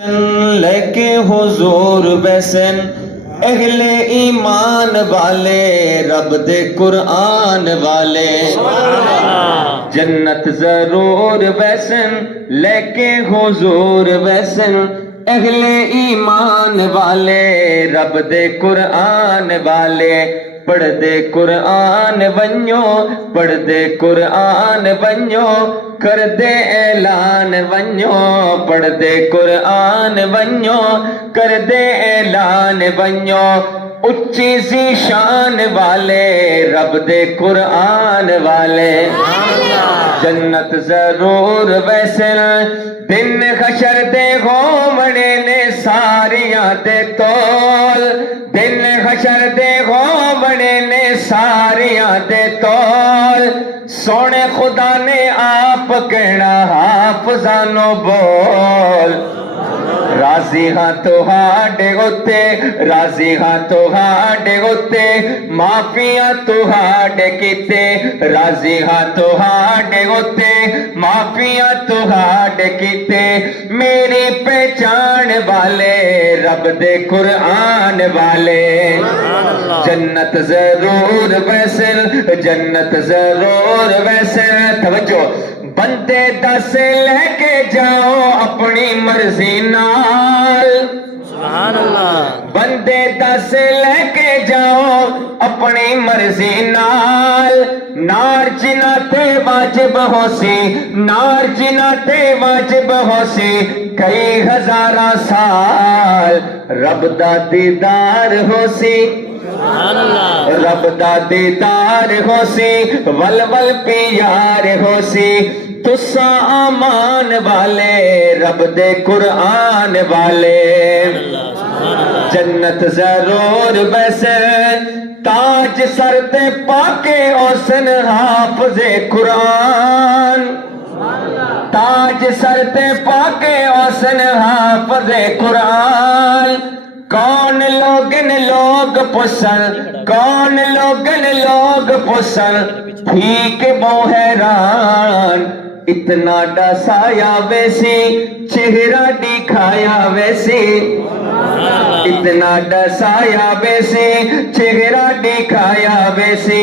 لے کے حضور بیسن اہل ایمان والے رب دے قرآن والے جنت ضرور بیسن لے کے حضور بیسن اہل ایمان والے رب دے قرآن والے پڑھ دے قرآن ونیو پڑھ دے قرآن ونیو کر دے اعلان ونیو پڑھ دے قرآن ونیو کر دے اعلان ونیو اچھی سی شان والے رب دے قرآن والے جنت ضرور ویسن دن حشر دے گھومنے نے ساریاں دے تول دن حشر دے گھومنے نے ساریاں دے تول سونے خدا نے آپ کہنا حافظانو بول راضی ہاں تو ہاڈے ہوتے راضی ہاں تو ہاڈے ہوتے معافیاں تو ہاڈے کیتے راضی ہاں تو ہاڈے ہوتے معافیاں تو ہاڈے کیتے میری پہچان والے رب دے قرآن والے جنت ضرور ویسن جنت ضرور ویسن توجہ بندے دس لے کے جاؤ اپنی مرضی نال سبحان اللہ بندے دس لے کے جاؤ اپنی مرضی نال نار جنہ تے واجب ہو سی نار جنہ تے واجب ہو سی کئی ہزارہ سال رب دا دیدار ہو سی رب دا دیدار ہو سی ول ول پیار ہو سی تسا امان والے رب دے قرآن والے جنت ضرور بیسن تاج سر تے پاکے اوسن حافظ قرآن تاج سر تے پاکے اوسن حافظ قرآن کون لوگن لوگ پسن کون لوگن لوگ پسن ٹھیک بو حیران اتنا ڈسایا ویسی چہرہ دکھایا ویسی اتنا ڈسایا ویسی چہرہ دکھایا ویسی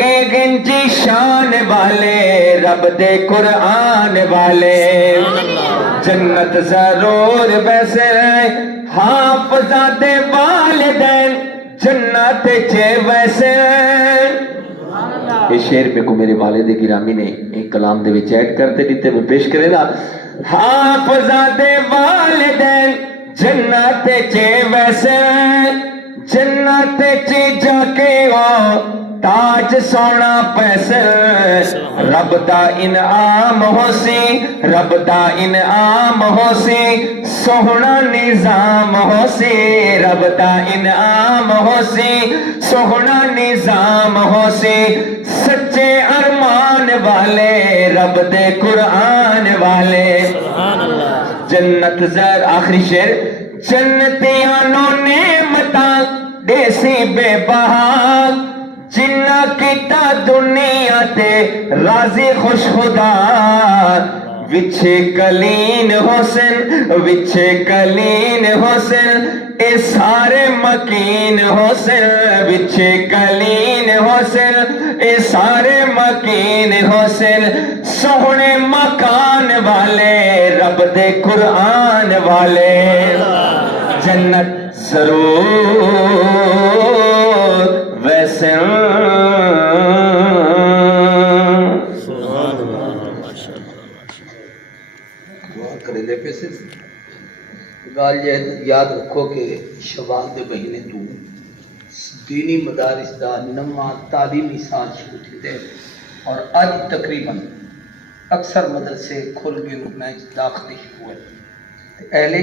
ایک انچی شان والے رب دے قرآن والے جنت ضرور بیسن حافظہ دے والدین جنت چے ویسن یہ شعر پہ کو میرے والد گرامی نے ایک کلام دے وچ ایڈ کرتے دیتے میں پیش کرے دا حافظہ دے والدین جنت چے ویسن جنت چے جا کے ہو تاج سونا پیسن رب دا انعام ہو سی رب دا انعام ہو سی سونا نظام ہو سی رب دا انعام ہو سی سونا نظام ہو سی سچے ارمان والے رب دے قرآن والے جنت زر آخری شعر جنتیانوں نعمتاں دیسی بے بہا جنہ کیتا دنیا تے راضی خوش خدا وچھے کلین حسن وچھے کلین حسن اے سارے مکین حسن وچھے کلین حسن اے سارے مکین حسن سونے مکان والے رب دے قرآن والے جنت ضرور ویسن گال یاد رکھو کہ شوال دے مہینے تو دینی مدارس دا نواں تعلیمی سال شروع تھی دے اور آج تقریباً اکثر مدرسے کھل کے میں داخلی ہوئے اہل